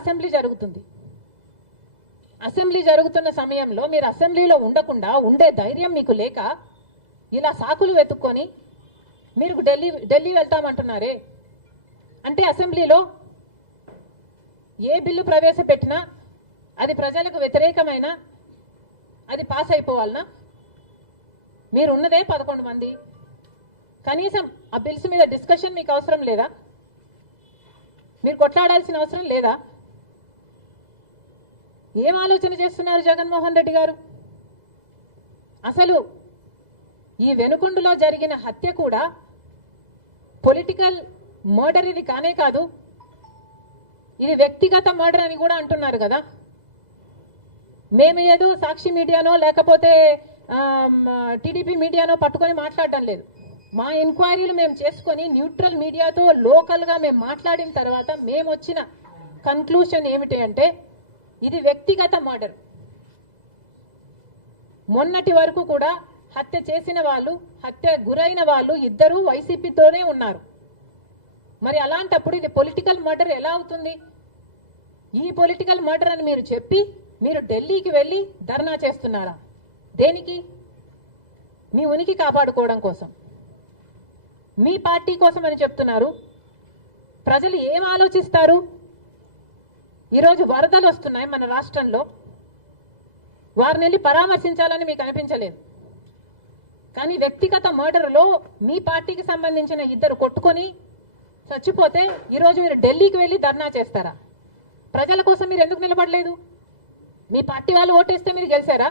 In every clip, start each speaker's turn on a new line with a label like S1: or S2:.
S1: Assembly జరుగుతుంది. Assembly జరుగుతున్న సమయంలో మీరు అసెంబ్లీలో ఉండకుండా ఉండే ధైర్యం మీకు లేక ఇలా సాకులు వెతుక్కొని మీరు ఢిల్లీ ఢిల్లీ వెళ్తామంటున్నారే? అంటే అసెంబ్లీలో ఏ బిల్లు ప్రవేశపెట్టినా అది ప్రజలకు వ్యతిరేకమైన అది పాస్ అయిపోవాలనా? మీరు ఉన్నదే పదకొండు మంది. కనీసం ఆ బిల్స్ మీద డిస్కషన్ మీకు అవసరం లేదా? మీరు కొట్లాడాల్సిన అవసరం లేదా? ఏం ఆలోచన చేస్తున్నారు జగన్మోహన్ రెడ్డి గారు? అసలు ఈ వెనుకొండలో జరిగిన హత్య కూడా పొలిటికల్ మర్డర్ ఇది కానే కాదు ఇది వ్యక్తిగత మర్డర్ అని కూడా అంటున్నారు కదా. మేము ఏదో సాక్షి మీడియానో లేకపోతే టీడీపీ మీడియానో పట్టుకొని మాట్లాడటం లేదు. మా ఎంక్వైరీలు మేము చేసుకొని న్యూట్రల్ మీడియాతో లోకల్గా మేము మాట్లాడిన తర్వాత మేము వచ్చిన కన్క్లూషన్ ఏమిటి అంటే ఇది వ్యక్తిగత మర్డర్. మొన్నటి వరకు కూడా హత్య చేసిన వాళ్ళు హత్య గురైన వాళ్ళు ఇద్దరూ వైసీపీతోనే ఉన్నారు. మరి అలాంటప్పుడు ఇది పొలిటికల్ మర్డర్ ఎలా అవుతుంది? ఈ పొలిటికల్ మర్డర్ అని మీరు చెప్పి మీరు ఢిల్లీకి వెళ్ళి ధర్నా చేస్తున్నారా? దేనికి? మీ ఉనికి కాపాడుకోవడం కోసం. మీ పార్టీ కోసం అని చెప్తున్నారు. ప్రజలు ఏం ఆలోచిస్తారు? ఈరోజు వరదలు వస్తున్నాయి మన రాష్ట్రంలో. వారిని వెళ్ళి పరామర్శించాలని మీకు అనిపించలేదు. కానీ వ్యక్తిగత మర్డర్లో మీ పార్టీకి సంబంధించిన ఇద్దరు కొట్టుకొని చచ్చిపోతే ఈరోజు మీరు ఢిల్లీకి వెళ్ళి ధర్నా చేస్తారా? ప్రజల కోసం మీరు ఎందుకు నిలబడలేదు? మీ పార్టీ వాళ్ళు ఓటేస్తే మీరు గెలిచారా?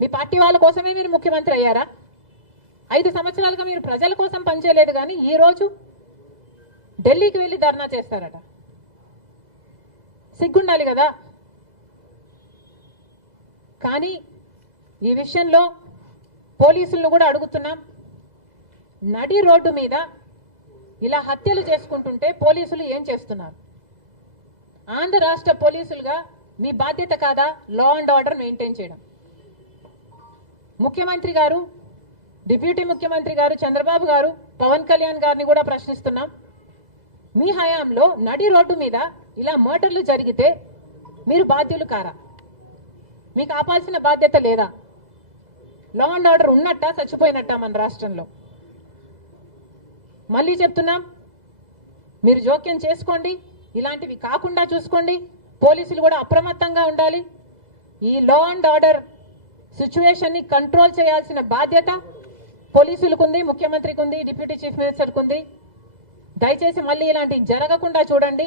S1: మీ పార్టీ వాళ్ళ కోసమే మీరు ముఖ్యమంత్రి అయ్యారా? ఐదు సంవత్సరాలుగా మీరు ప్రజల కోసం పనిచేయలేదు కానీ ఈ రోజు ఢిల్లీకి వెళ్ళి ధర్నా చేస్తారట. సిగ్గుండాలి కదా? కానీ ఈ విషయంలో పోలీసులను కూడా అడుగుతున్నాం. నడి రోడ్డు మీద ఇలా హత్యలు చేసుకుంటుంటే పోలీసులు ఏం చేస్తున్నారు? ఆంధ్ర రాష్ట్ర పోలీసులుగా మీ బాధ్యత కాదా? లా అండ్ ఆర్డర్ మెయింటైన్ చేయడం. ముఖ్యమంత్రి గారు డిప్యూటీ ముఖ్యమంత్రి గారు చంద్రబాబు గారు పవన్ కళ్యాణ్ గారిని కూడా ప్రశ్నిస్తున్నాం. మీ హయాంలో నడి రోడ్డు మీద ఇలా మర్డర్లు జరిగితే మీరు బాధ్యులు కారా? మీకు ఆపాల్సిన బాధ్యత లేదా? లా అండ్ ఆర్డర్ ఉన్నట్ట చచ్చిపోయినట్ట మన రాష్ట్రంలో? మళ్ళీ చెప్తున్నాం మీరు జోక్యం చేసుకోండి ఇలాంటివి కాకుండా చూసుకోండి పోలీసులు కూడా అప్రమత్తంగా ఉండాలి. ఈ లా అండ్ ఆర్డర్ సిచ్యువేషన్ని కంట్రోల్ చేయాల్సిన బాధ్యత పోలీసులకు ఉంది ముఖ్యమంత్రికి ఉంది డిప్యూటీ చీఫ్ మినిస్టర్కి ఉంది దయచేసి మళ్ళీ ఇలాంటివి జరగకుండా చూడండి.